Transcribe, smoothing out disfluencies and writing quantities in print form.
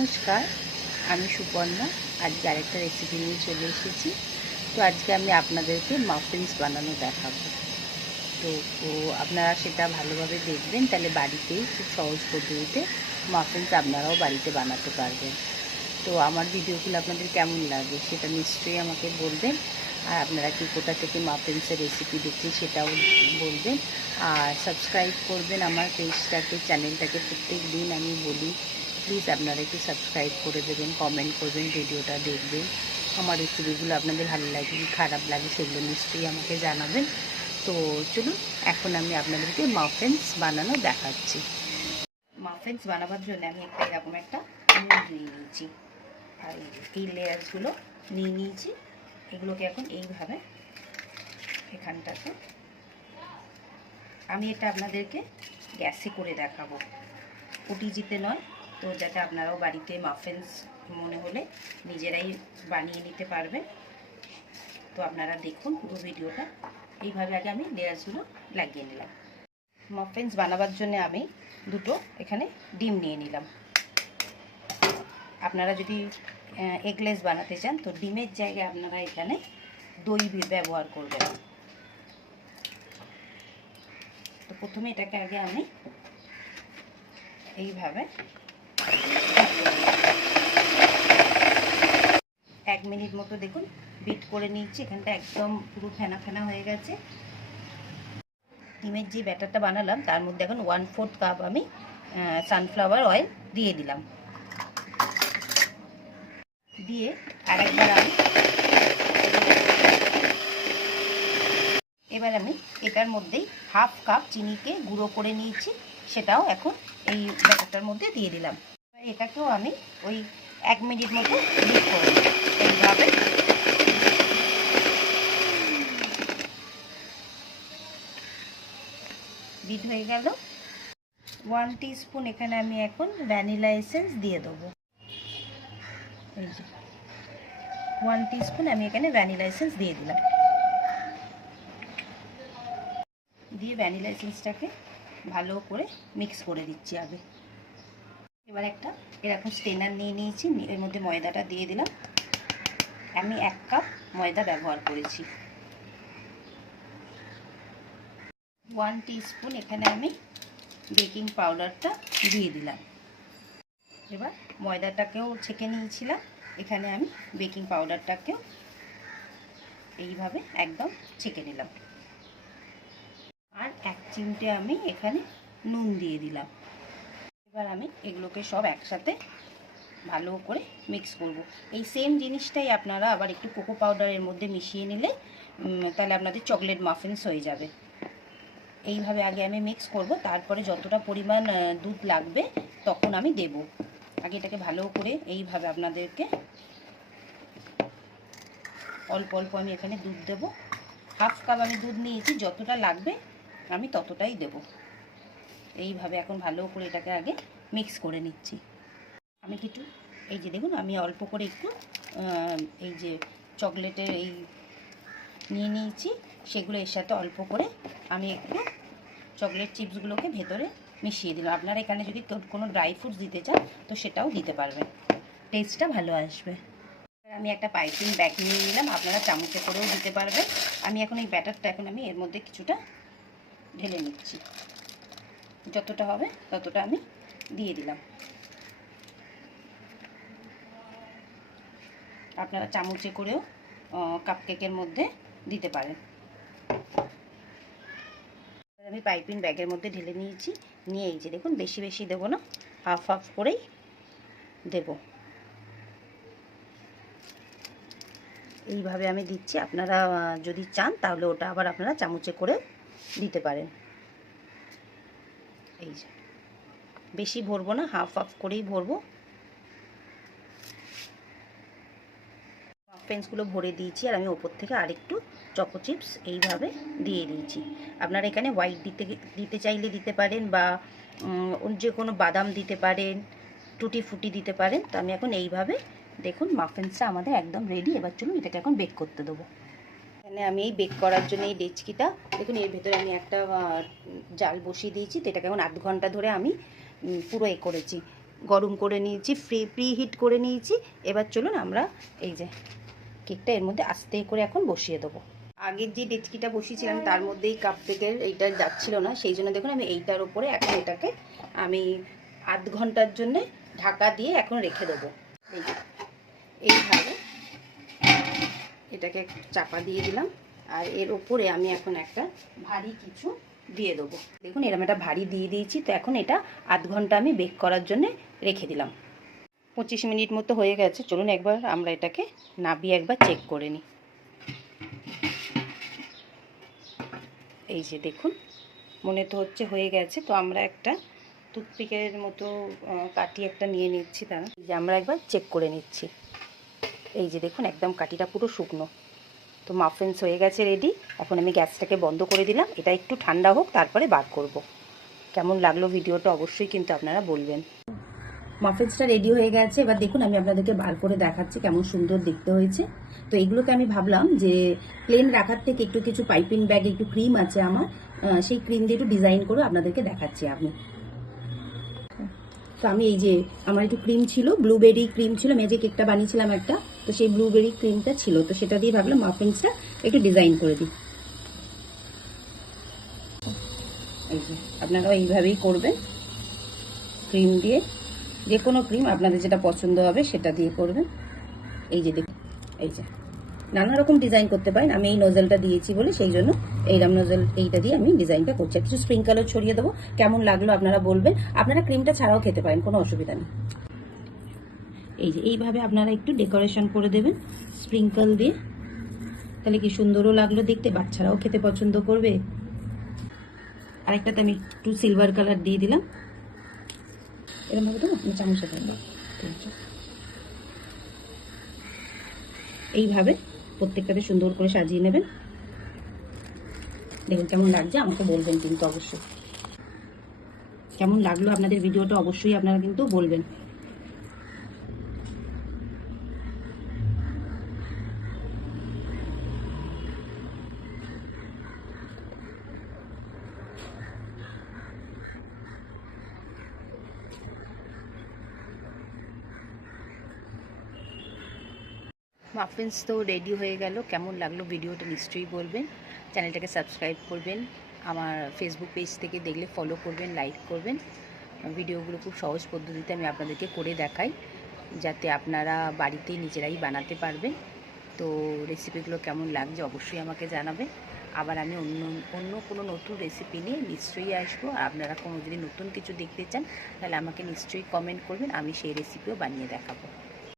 নমস্কার, আমি সুপর্ণা। আজকে আরেকটা রেসিপি নিয়ে চলে এসেছি। তো আজকে আমি আপনাদেরকে মাফিনস বানানো দেখাবো। তো আপনারা সেটা ভালোভাবে দেখবেন, তাহলে বাড়িতেই খুব সহজ পদ্ধতিতে মাফিনস আপনারাও বাড়িতে বানাতে পারবেন। তো আমার ভিডিওগুলো আপনাদের কেমন লাগে সেটা নিশ্চয়ই আমাকে বলবেন। আর আপনারা কি কোথা থেকে মাফিনসের রেসিপি দেখছেন সেটাও বলবেন। আর সাবস্ক্রাইব করবেন আমার পেজটাকে, চ্যানেলটাকে। প্রত্যেক দিন আমি বলি, প্লিজ আপনারা একটু সাবস্ক্রাইব করে দেবেন, কমেন্ট করবেন, ভিডিওটা দেখবেন। আমার রেসিপিগুলো আপনাদের ভালো লাগে কি খারাপ লাগে সেগুলো নিশ্চয়ই আমাকে জানাবেন। তো চলুন, এখন আমি আপনাদেরকে মাফিনস বানানো দেখাচ্ছি। মাফিনস বানাবার জন্য আমি এরকম একটা মোল্ড নিয়ে নিয়েছি, আর এই লেয়ারসগুলো নিয়ে নিয়েছি। এগুলোকে এখন এইভাবে এখানটাতে আমি এটা আপনাদেরকে গ্যাসে করে দেখাবো, ওটিজিতে নয়। তো যাতে আপনারাও বাড়িতে মাফিনস মনে হলে নিজেরাই বানিয়ে নিতে পারবেন। তো আপনারা দেখুন পুরো ভিডিওটা। এইভাবে আগে আমি লেয়ারসগুলো লাগিয়ে নিলাম। মাফিনস বানাবার জন্য আমি দুটো এখানে ডিম নিয়ে নিলাম। আপনারা যদি এগলেস বানাতে চান তো ডিমের জায়গায় আপনারা এখানে দই ব্যবহার করবেন। তো প্রথমে এটাকে আগে আমি এইভাবে 1 মিনিট মতো দেখুন বিট করে নিচ্ছি। এখানটা একদম পুরো ফেনা ফেনা হয়ে গেছে। ডিমের যে ব্যাটারটা বানালাম তার মধ্যে এখন 1/4 কাপ আমি সানফ্লাওয়ার অয়েল দিয়ে দিলাম। দিয়ে আরেকবার আমি এবার আমি এটার মধ্যেই 1/2 কাপ চিনিকে গুঁড়ো করে নিয়েছি, সেটাও এখন এই ব্যাটারটার মধ্যে দিয়ে দিলাম। এটাকেও আমি ওই 1 মিনিট মতো বিট করে দিই। এইভাবে বিট হয়ে গেল। 1 টিস্পুন এখানে আমি এখন ভ্যানিলা এসেন্স দিয়ে দেবো। এই যে 1 টিস্পুন আমি এখানে ভ্যানিলা এসেন্স দিয়ে দিলাম। দিয়ে ভ্যানিলা এসেন্সটাকে ভালো করে মিক্স করে দিচ্ছি আগে। এবার একটা এরকম স্টেনার নিয়ে নিয়েছি, এর মধ্যে ময়দাটা দিয়ে দিলাম। আমি 1 কাপ ময়দা ব্যবহার করেছি। 1 টিস্পুন এখানে আমি বেকিং পাউডারটা দিয়ে দিলাম। এবার ময়দাটাকেও ছেঁকে নিয়েছিলাম, এখানে আমি বেকিং পাউডারটাকেও এইভাবে একদম ছেঁকে নিলাম। আর 1 চিমটে আমি এখানে নুন দিয়ে দিলাম। এবার আমি এগুলোকে সব একসাথে ভালো করে মিক্স করব। এই সেম জিনিসটাই আপনারা আবার একটু কোকো পাউডারের মধ্যে মিশিয়ে নিলে তাহলে আপনাদের চকলেট মাফিনস হয়ে যাবে। এইভাবে আগে আমি মিক্স করব, তারপরে যতটা পরিমাণ দুধ লাগবে তখন আমি দেব। আগে এটাকে ভালো করে এইভাবে আপনাদেরকে অল্প অল্প আমি এখানে দুধ দেব। 1/2 কাপ আমি দুধ নিয়েছি, যতটা লাগবে আমি ততটাই দেব। এইভাবে এখন ভালো করে এটাকে আগে মিক্স করে নিচ্ছি। আমি একটু এই যে দেখুন আমি অল্প করে একটু এই যে চকলেটের এই নিয়ে নিয়েছি, সেগুলো এর সাথে অল্প করে আমি একটু চকলেট চিপসগুলোকে ভেতরে মিশিয়ে দিলাম। আপনারা এখানে যদি কোনো ড্রাই ফ্রুটস দিতে চান তো সেটাও দিতে পারবেন, টেস্টটা ভালো আসবে। আমি একটা পাইপিং ব্যাগ নিয়ে নিলাম, আপনারা চামচে করেও দিতে পারবেন। আমি এখন এই ব্যাটারটা এখন আমি এর মধ্যে কিছুটা ঢেলে নিচ্ছি, যতটা হবে ততটা আমি দিয়ে দিলাম। আপনারা চামচে করেও কাপকেকের মধ্যে দিতে পারেন। আমি পাইপিং ব্যাগের মধ্যে ঢেলে নিয়েছি, নিয়ে এই যে দেখুন বেশি বেশি দেবো না, হাফ হাফ করেই দেব। এইভাবে আমি দিচ্ছি, আপনারা যদি চান তাহলে ওটা আবার আপনারা চামচে করে দিতে পারেন। এই যে বেশি ভরবো না, হাফ হাফ করেই ভরবো। মাফিনসগুলো ভরে দিয়েছি, আর আমি ওপর থেকে আরেকটু চকো চিপস এইভাবে দিয়ে দিয়েছি। আপনারা এখানে হোয়াইট দিতে চাইলে দিতে পারেন, বা যে কোনো বাদাম দিতে পারেন, টুটি ফুটি দিতে পারেন। তো আমি এখন এইভাবে দেখুন মাফিনসটা আমাদের একদম রেডি। এবার চলুন এটাকে এখন বেক করতে দেবো। এখানে আমি এই বেক করার জন্য এই ডেচকিটা দেখুন, এর ভেতরে আমি একটা জাল বসিয়ে দিয়েছি। তো এটাকে এখন 1/2 ঘন্টা ধরে আমি পুরো করেছি। গরম করে নিয়েছি, প্রি হিট করে নিয়েছি। এবার চলুন আমরা এই যে কেকটা এর মধ্যে আস্তে করে এখন বসিয়ে দেবো। আগের যে ডেচকিটা বসিয়েছিলাম তার মধ্যেই কাপ কেকের এইটা যাচ্ছিল না, সেই জন্য দেখুন আমি এইটার ওপরে এখন এটাকে আমি আধ ঘন্টার জন্য ঢাকা দিয়ে এখন রেখে দেবো। এইভাবে এটাকে চাপা দিয়ে দিলাম, আর এর ওপরে আমি এখন একটা ভারী কিছু দিয়ে দেবো। দেখুন এরকম একটা ভারী দিয়ে দিয়েছি। তো এখন এটা আধ ঘন্টা আমি বেক করার জন্য রেখে দিলাম। 25 মিনিট মতো হয়ে গেছে। চলুন একবার আমরা এটাকে নাবিয়ে একবার চেক করে নিই। এই যে দেখুন মনে তো হচ্ছে হয়ে গেছে। তো আমরা একটা টুথপিকের মতো কাঠি একটা নিয়ে নিচ্ছি, তারা যে আমরা একবার চেক করে নিচ্ছি। এই যে দেখুন একদম কাঠিটা পুরো শুকনো। তো মাফিনস হয়ে গেছে রেডি। এখন আমি গ্যাসটাকে বন্ধ করে দিলাম, এটা একটু ঠান্ডা হোক তারপরে বার করব। কেমন লাগলো ভিডিওটা অবশ্যই কিন্তু আপনারা বলবেন। মাফিনসটা রেডি হয়ে গেছে। এবার দেখুন আমি আপনাদেরকে বার করে দেখাচ্ছি কেমন সুন্দর দেখতে হয়েছে। তো এগুলোকে আমি ভাবলাম যে প্লেন রাখার থেকে একটু কিছু পাইপিং ব্যাগ, একটু ক্রিম আছে আমার, সেই ক্রিম দিয়ে একটু ডিজাইন করে আপনাদেরকে দেখাচ্ছি আমি। তো আমি এই যে আমার একটু ক্রিম ছিল, ব্লুবেরি ক্রিম ছিল, ম্যাজিক কেকটা বানিয়েছিলাম একটা, তো সেই ব্লুবেরি ক্রিমটা ছিল, তো সেটা দিয়ে ভাবলাম মাফিনসটা একটু ডিজাইন করে দিই। এই যে আপনারাও এইভাবেই করবেন, ক্রিম দিয়ে, যে কোনো ক্রিম আপনাদের যেটা পছন্দ হবে সেটা দিয়ে করবেন। এই যে দেখুন, এই যে নানা রকম ডিজাইন করতে পারেন। আমি এই নোজেলটা দিয়েছি বলে সেই জন্য এইরকম নোজেল এইটা দিয়ে আমি ডিজাইনটা করছি। কিছু স্প্রিঙ্কলও ছড়িয়ে দেবো। কেমন লাগলো আপনারা বলবেন। আপনারা ক্রিমটা ছাড়াও খেতে পারেন, কোনো অসুবিধা নেই। এই যে এইভাবে আপনারা একটু ডেকোরেশন করে দেবেন স্প্রিঙ্কল দিয়ে, তাহলে কি সুন্দরও লাগলো দেখতে, বাচ্চারাও খেতে পছন্দ করবে। আরেকটাতে আমি একটু সিলভার কালার দিয়ে দিলাম, এরকম ভাবে দেবো আমি চামচে দেবো। এইভাবে প্রত্যেকটাতে সুন্দর করে সাজিয়ে নেবেন। দেখুন কেমন লাগছে আমাকে বলবেন কিন্তু অবশ্যই। কেমন লাগলো আপনাদের ভিডিওটা অবশ্যই আপনারা কিন্তু বলবেন। মাফিনস তো রেডি হয়ে গেল। কেমন লাগলো ভিডিওটা নিশ্চয়ই বলবেন। চ্যানেলটাকে সাবস্ক্রাইব করবেন, আমার ফেসবুক পেজ থেকে দেখলে ফলো করবেন, লাইক করবেন। ভিডিওগুলো খুব সহজ পদ্ধতিতে আমি আপনাদেরকে করে দেখাই, যাতে আপনারা বাড়িতেই নিজেরাই বানাতে পারবেন। তো রেসিপিগুলো কেমন লাগছে অবশ্যই আমাকে জানাবেন। আবার আমি অন্য কোনো নতুন রেসিপি নিয়ে নিশ্চয়ই আসবো। আর আপনারা কোনো যদি নতুন কিছু দেখতে চান তাহলে আমাকে নিশ্চয়ই কমেন্ট করবেন, আমি সেই রেসিপিও বানিয়ে দেখাবো।